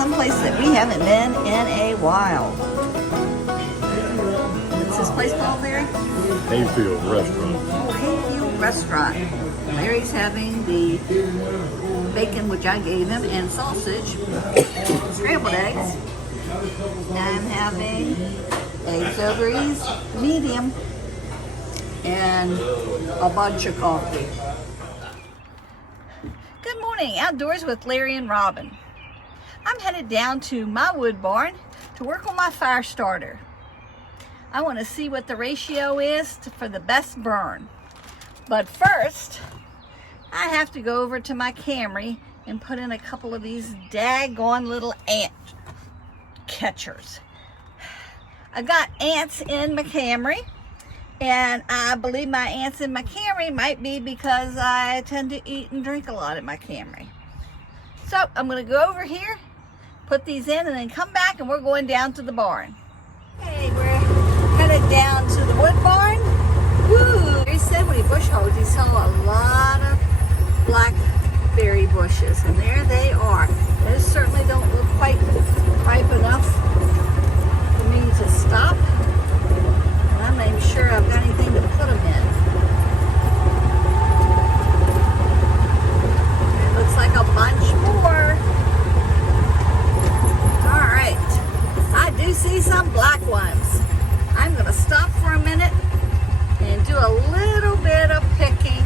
someplace that we haven't been in a while. What's this place called, Larry? Hayfield Restaurant. Oh, Hayfield Restaurant. Larry's having the bacon, which I gave him, and sausage, scrambled eggs. I'm having eggs over ease, medium, and a bunch of coffee. Good morning, Outdoors with Larry and Robin. I'm headed down to my wood barn to work on my fire starter. I want to see what the ratio is for the best burn. But first, I have to go over to my Camry and put in a couple of these daggone little ant catchers. I've got ants in my Camry, and I believe my ants in my Camry might be because I tend to eat and drink a lot in my Camry. So I'm going to go over here, put these in, and then come back, and we're going down to the barn. Okay, we're headed down to the wood barn. Woo! He said when he bush hogged, he saw a lot of blackberry bushes, and there they are. Those certainly don't look quite ripe enough for me to stop. And I'm not even sure I've got anything to put them in. It looks like a bunch more. All right, I do see some black ones. I'm going to stop for a minute and do a little bit of picking.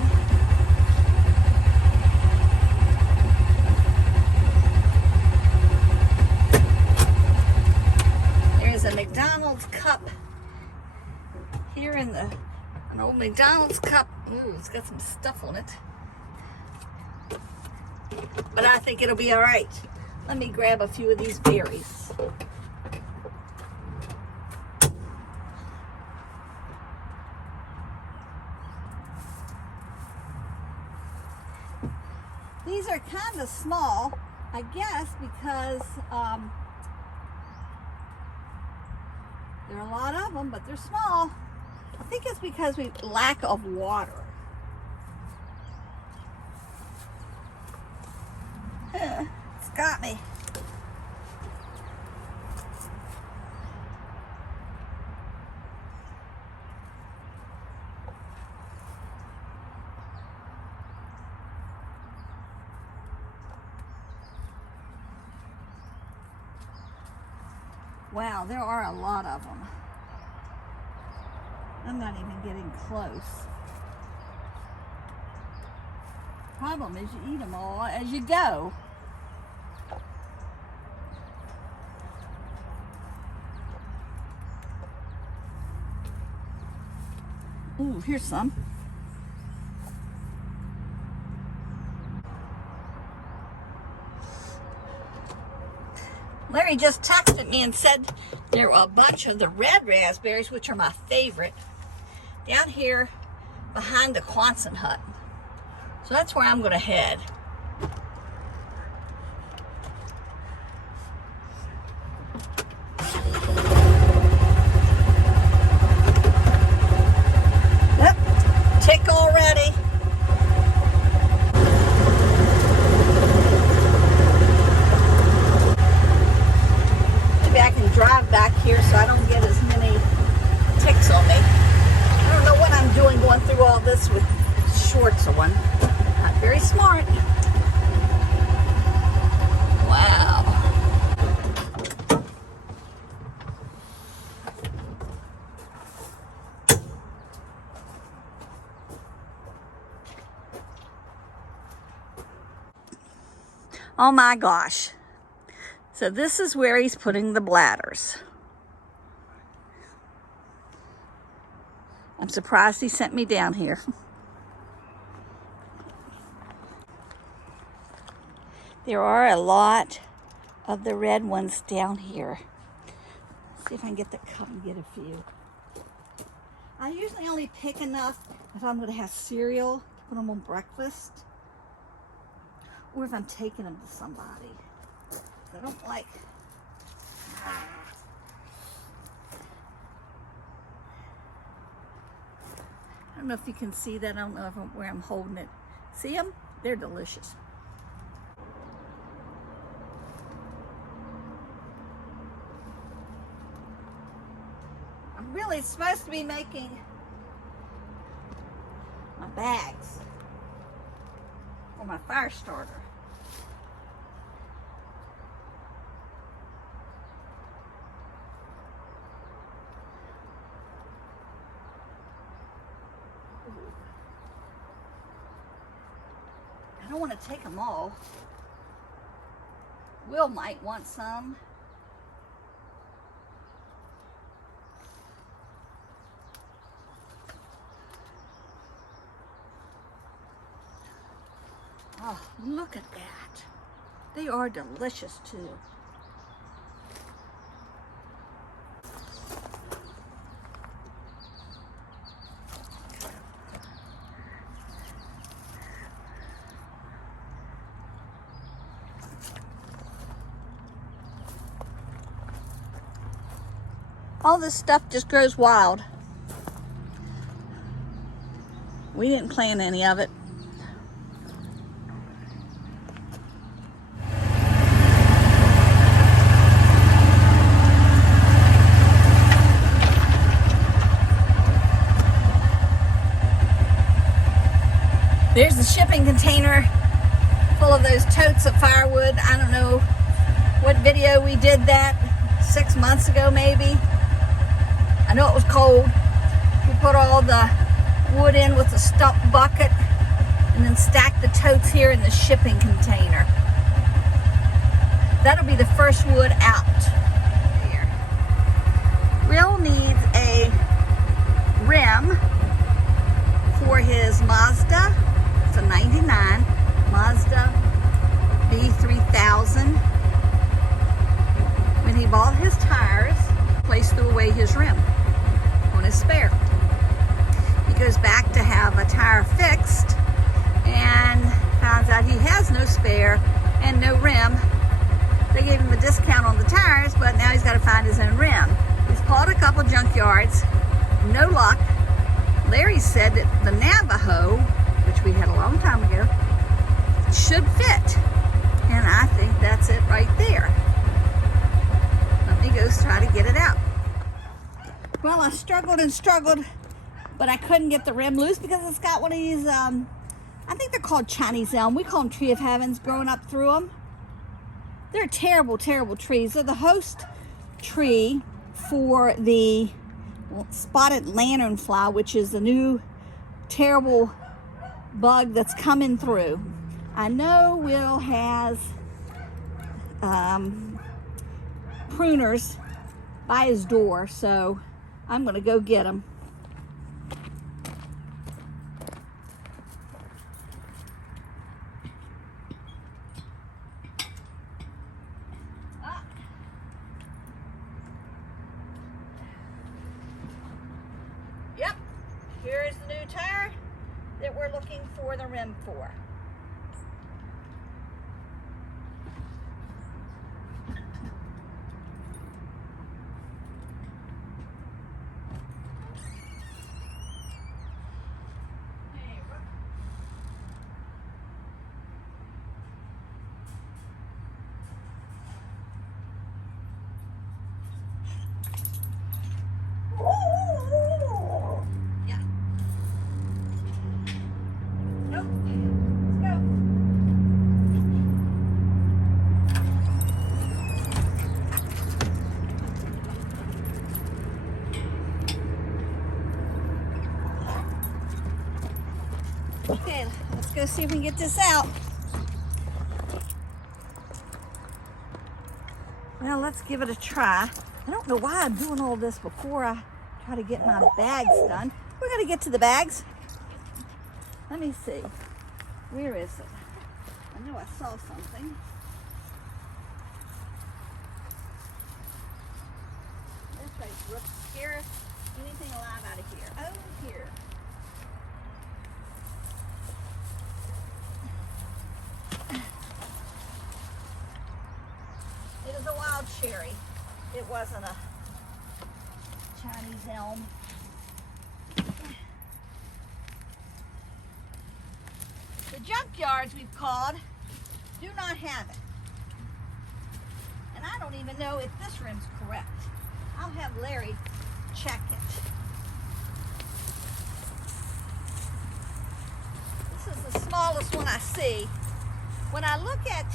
There's a McDonald's cup here in an old McDonald's cup. Ooh, it's got some stuff on it. But I think it'll be all right. Let me grab a few of these berries. These are kind of small, I guess, because there are a lot of them, but they're small. I think it's because we lack of water. It's got me. Wow, there are a lot of them. I'm not even getting close. Problem is you eat them all as you go. Ooh, here's some. Larry just texted me and said there were a bunch of the red raspberries, which are my favorite, down here behind the Quonset hut. So that's where I'm going to head. Yep, tick already. Drive back here so I don't get as many ticks on me. I don't know what I'm doing going through all this with shorts on. Not very smart. Wow. Oh my gosh. So this is where he's putting the bladders. I'm surprised he sent me down here. There are a lot of the red ones down here. Let's see if I can get the cup and get a few. I usually only pick enough if I'm going to have cereal to put them on breakfast, or if I'm taking them to somebody. I don't like. I don't know if you can see that. I don't know where I'm holding it. See them? They're delicious. really supposed to be making my bags for my fire starter. I don't want to take them all. Will might want some. Oh, look at that. They are delicious too. All this stuff just grows wild. We didn't plant any of it. There's the shipping container full of those totes of firewood. I don't know what video we did that, 6 months ago maybe. I know it was cold. We put all the wood in with a stump bucket and then stacked the totes here in the shipping container. That'll be the first wood out. There. Will needs a rim for his Mazda. It's a 99 Mazda B3000. When he bought his tires, Place threw away his rim on his spare. He goes back to have a tire fixed and finds out he has no spare and no rim. They gave him a discount on the tires, but now he's got to find his own rim. He's called a couple junkyards, no luck. Larry said that the Navajo, which we had a long time ago, should fit. And I think that's it right there. Let me go try to get it out. Well, I struggled and struggled, but I couldn't get the rim loose because it's got one of these, I think they're called Chinese elm. We call them tree of heavens, growing up through them. They're terrible, terrible trees. They're the host tree for the spotted lanternfly, which is the new terrible bug that's coming through. I know Will has pruners by his door, so I'm going to go get them. Yep, here is the new tire that we're looking for the rim for. Okay, let's go see if we can get this out. Well, let's give it a try. I don't know why I'm doing all this before I try to get my bags done. We're going to get to the bags. Let me see. Where is it? I know I saw something. This place looks scary. Anything alive out of here? Oh, here. It is a wild cherry. It wasn't a Chinese elm. The junkyards we've called do not have it. And I don't even know if this rim's correct. I'll have Larry check it. This is the smallest one I see. When I look at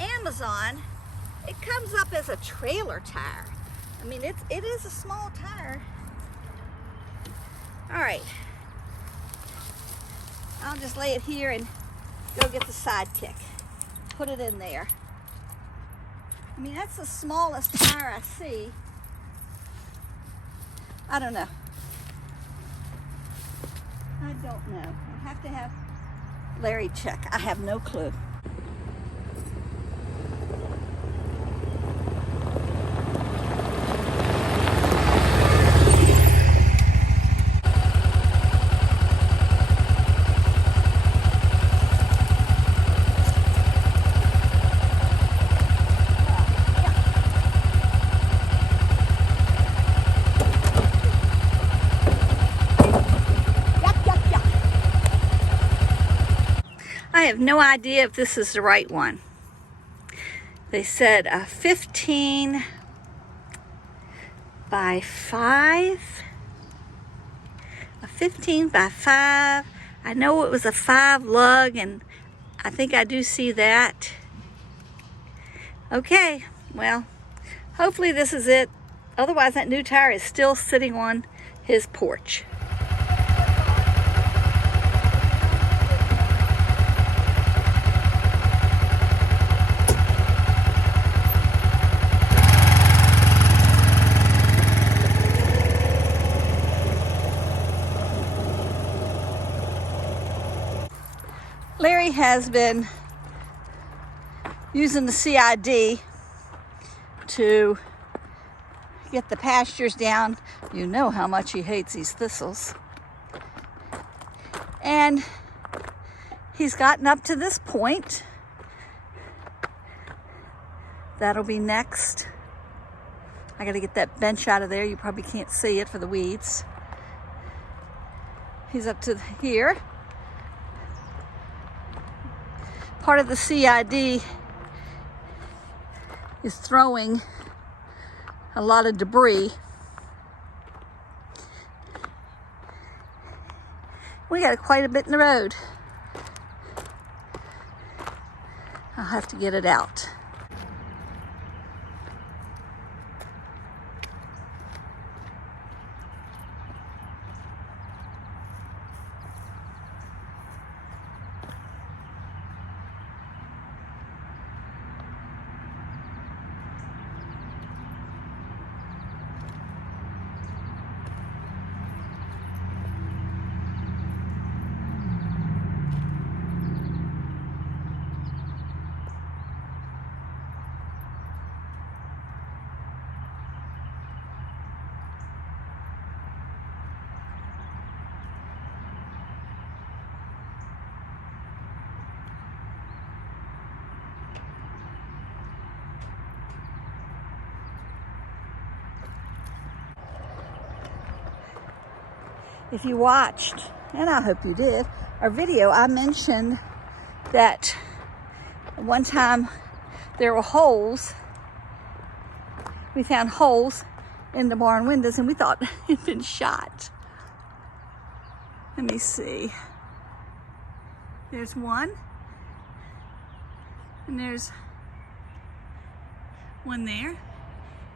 Amazon, it comes up as a trailer tire. I mean, it is a small tire. All right. I'll just lay it here and go get the sidekick. Put it in there. I mean, that's the smallest tire I see. I don't know. I don't know. I have to have Larry check. I have no clue. I have no idea if this is the right one. They said a 15 by 5. A 15 by 5. I know it was a 5 lug, and I think I do see that. Okay, well, hopefully this is it. Otherwise, that new tire is still sitting on his porch. Larry has been using the CID to get the pastures down. You know how much he hates these thistles. And he's gotten up to this point. That'll be next. I gotta get that bench out of there. You probably can't see it for the weeds. He's up to here. Part of the CID is throwing a lot of debris. We got quite a bit in the road. I'll have to get it out. If you watched, and I hope you did, our video, I mentioned that one time there were holes. We found holes in the barn windows and we thought it'd been shot. Let me see. There's one. And there's one there.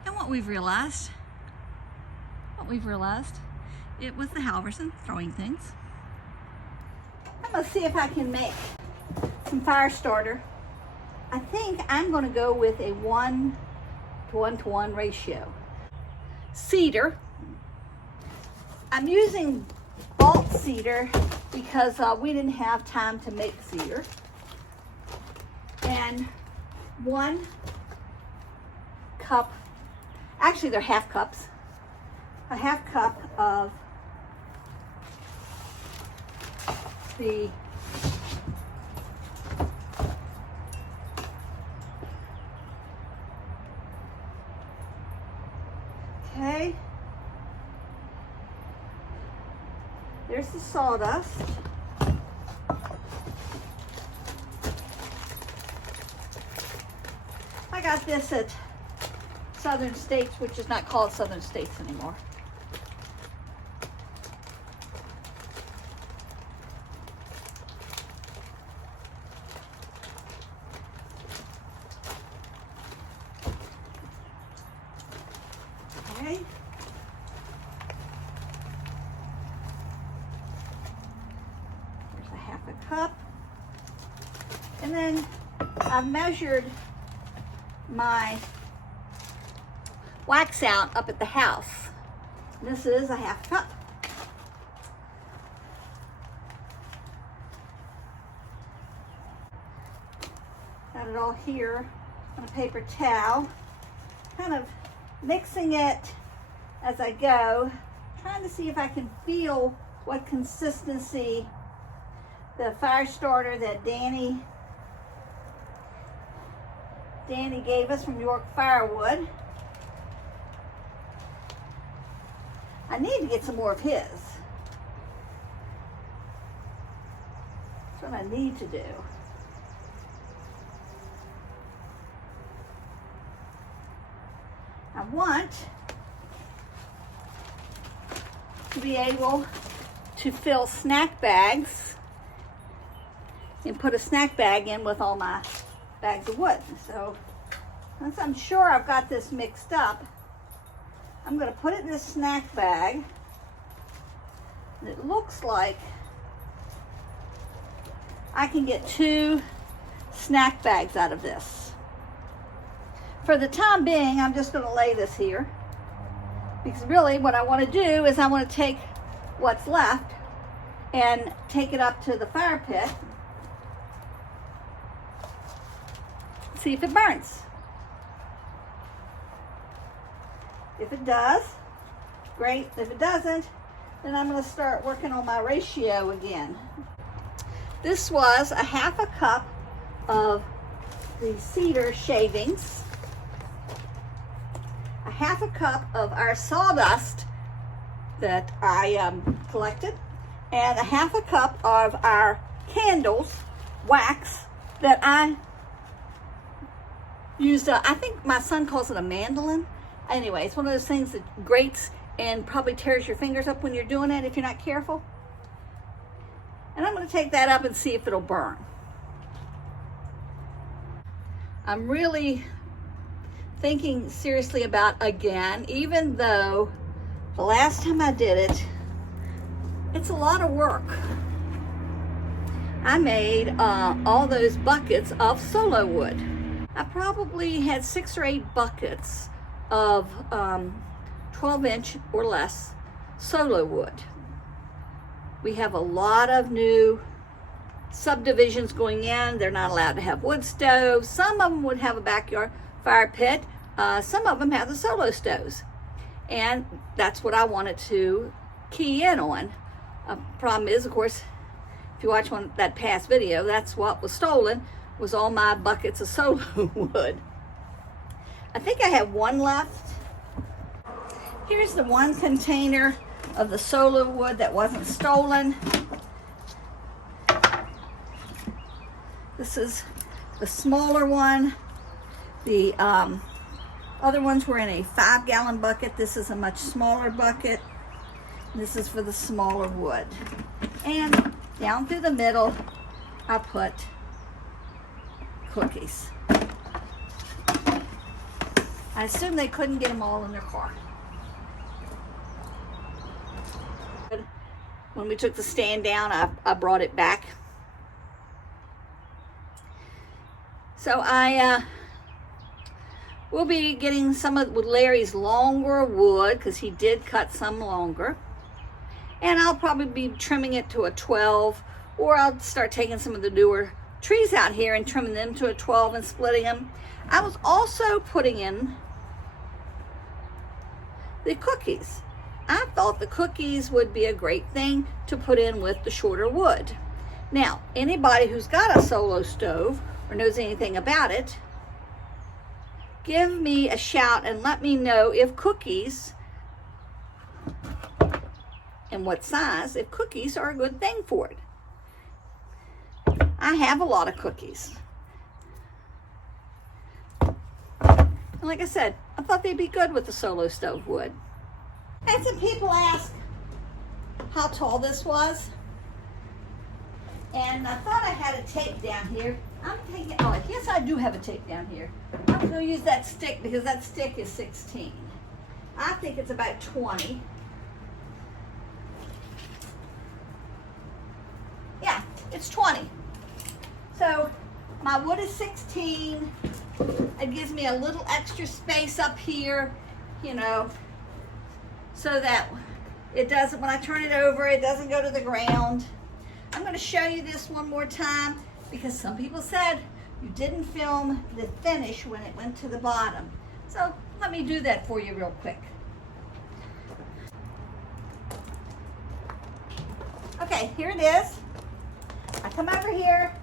And what we've realized, it was the Halverson throwing things. I'm gonna see if I can make some fire starter. I think I'm gonna go with a 1:1 ratio. Cedar. I'm using bulk cedar because we didn't have time to make cedar. And 1 cup, actually they're half cups, a half cup of the okay, there's the sawdust. I got this at Southern States, which is not called Southern States anymore. Okay. There's a half a cup. And then I've measured my wax out up at the house. This is a half cup. Got it all here on a paper towel, kind of mixing it as I go, trying to see if I can feel what consistency the fire starter that Danny gave us from York Firewood. I need to get some more of his. That's what I need to do. I want to be able to fill snack bags and put a snack bag in with all my bags of wood. So once I'm sure I've got this mixed up, I'm going to put it in this snack bag. And it looks like I can get 2 snack bags out of this. For the time being, I'm just going to lay this here, because really what I want to do is I want to take what's left and take it up to the fire pit, see if it burns. If it does, great. If it doesn't, then I'm going to start working on my ratio again. This was a half a cup of the cedar shavings, a half a cup of our sawdust that I collected, and a half a cup of our candles wax that I used. I think my son calls it a mandolin. Anyway, it's one of those things that grates and probably tears your fingers up when you're doing it if you're not careful. And I'm going to take that up and see if it'll burn. I'm really thinking seriously about, again, even though the last time I did it, it's a lot of work. I made all those buckets of solo wood. I probably had 6 or 8 buckets of 12-inch or less solo wood. We have a lot of new subdivisions going in. They're not allowed to have wood stoves. Some of them would have a backyard fire pit. Some of them have the solo stoves. And that's what I wanted to key in on. Problem is, of course, if you watch that past video, that's what was stolen, was all my buckets of solo wood. I think I have 1 left. Here's the 1 container of the solo wood that wasn't stolen. This is the smaller one. The other ones were in a 5-gallon bucket. This is a much smaller bucket. This is for the smaller wood. And down through the middle, I put cookies. I assume they couldn't get them all in their car. When we took the stand down, I brought it back. So I will be getting some of Larry's longer wood, because he did cut some longer. And I'll probably be trimming it to a 12, or I'll start taking some of the newer trees out here and trimming them to a 12 and splitting them. I was also putting in the cookies. I thought the cookies would be a great thing to put in with the shorter wood. Now, anybody who's got a solo stove or knows anything about it, give me a shout and let me know if cookies, and what size, if cookies are a good thing for it. I have a lot of cookies. And like I said, I thought they'd be good with the solo stove wood. And some people ask how tall this was. And I thought I had a tape down here. I'm taking, oh, yes, I do have a tape down here. I'm going to use that stick because that stick is 16. I think it's about 20. Yeah, it's 20. So my wood is 16. It gives me a little extra space up here, you know, so that it doesn't, when I turn it over, it doesn't go to the ground. I'm going to show you this one more time because some people said you didn't film the finish when it went to the bottom. So let me do that for you real quick. Okay, here it is. I come over here,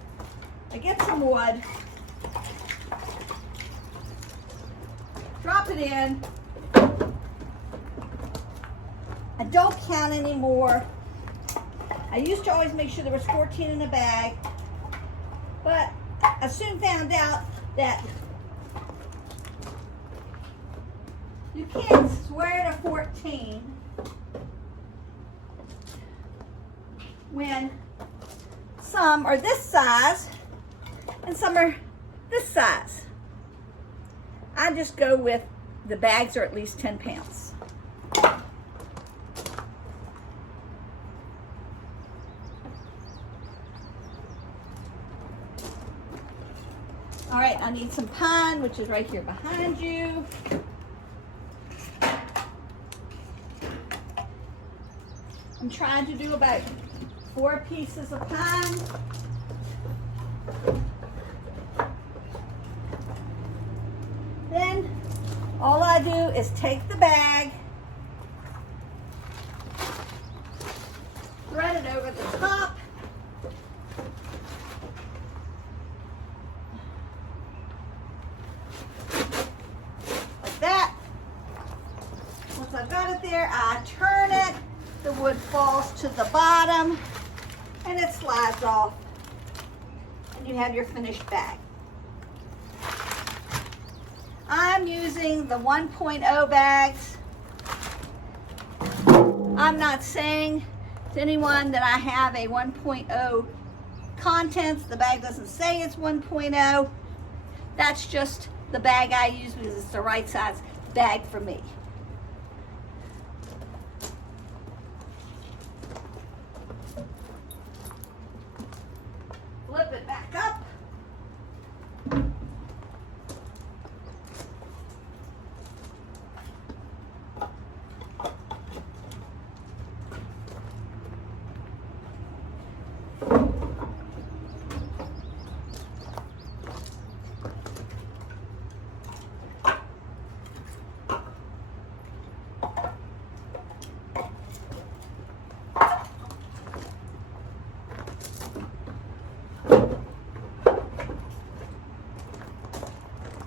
I get some wood, drop it in. I don't count anymore. I used to always make sure there was 14 in a bag, but I soon found out that you can't swear to 14 when some are this size and some are this size. I just go with the bags are at least 10 pounds. All right, I need some pine, which is right here behind you. I'm trying to do about 4 pieces of pine. Then all I do is take the bag, thread it over the top, like that. Once I've got it there, I turn it, the wood falls to the bottom, and it slides off, and you have your finished bag. I'm using the 1.0 bags. I'm not saying to anyone that I have a 1.0 contents. The bag doesn't say it's 1.0. That's just the bag I use because it's the right size bag for me. Flip it back up.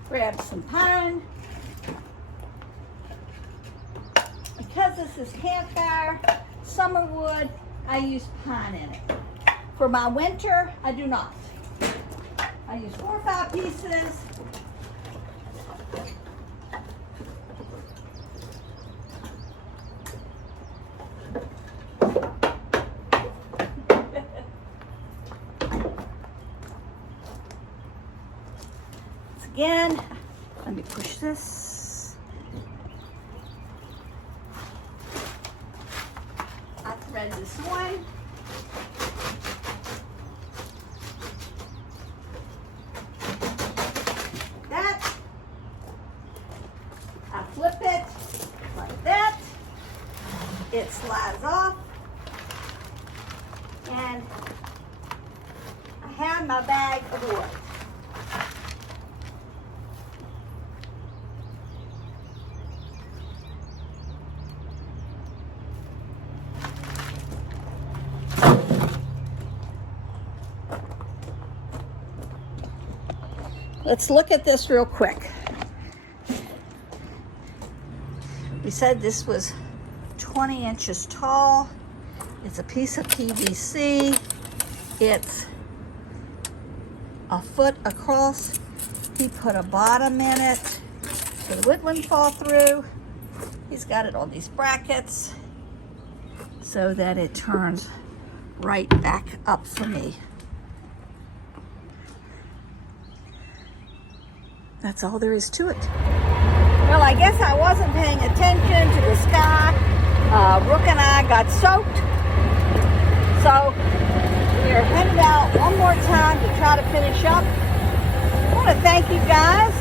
Grab some pine. Because this is campfire, summer wood, I use pine in it. For my winter, I do not. I use 4 or 5 pieces. Again, let me push this. I thread this one. That. I flip it like that. It slides off. And I have my bag of wood. Let's look at this real quick. We said this was 20 inches tall. It's a piece of PVC. It's a foot across. He put a bottom in it. so the wood wouldn't fall through. He's got it on these brackets so that it turns right back up for me. That's all there is to it. Well, I guess I wasn't paying attention to the sky. Brooke and I got soaked. So we're headed out one more time to try to finish up. I want to thank you guys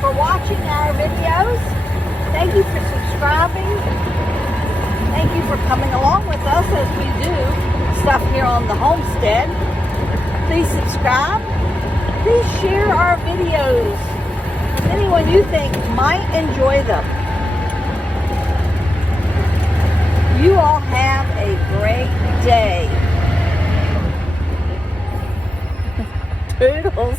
for watching our videos. Thank you for subscribing. Thank you for coming along with us as we do stuff here on the homestead. Please subscribe. Please share our videos with anyone you think might enjoy them. You all have a great day. Toodles.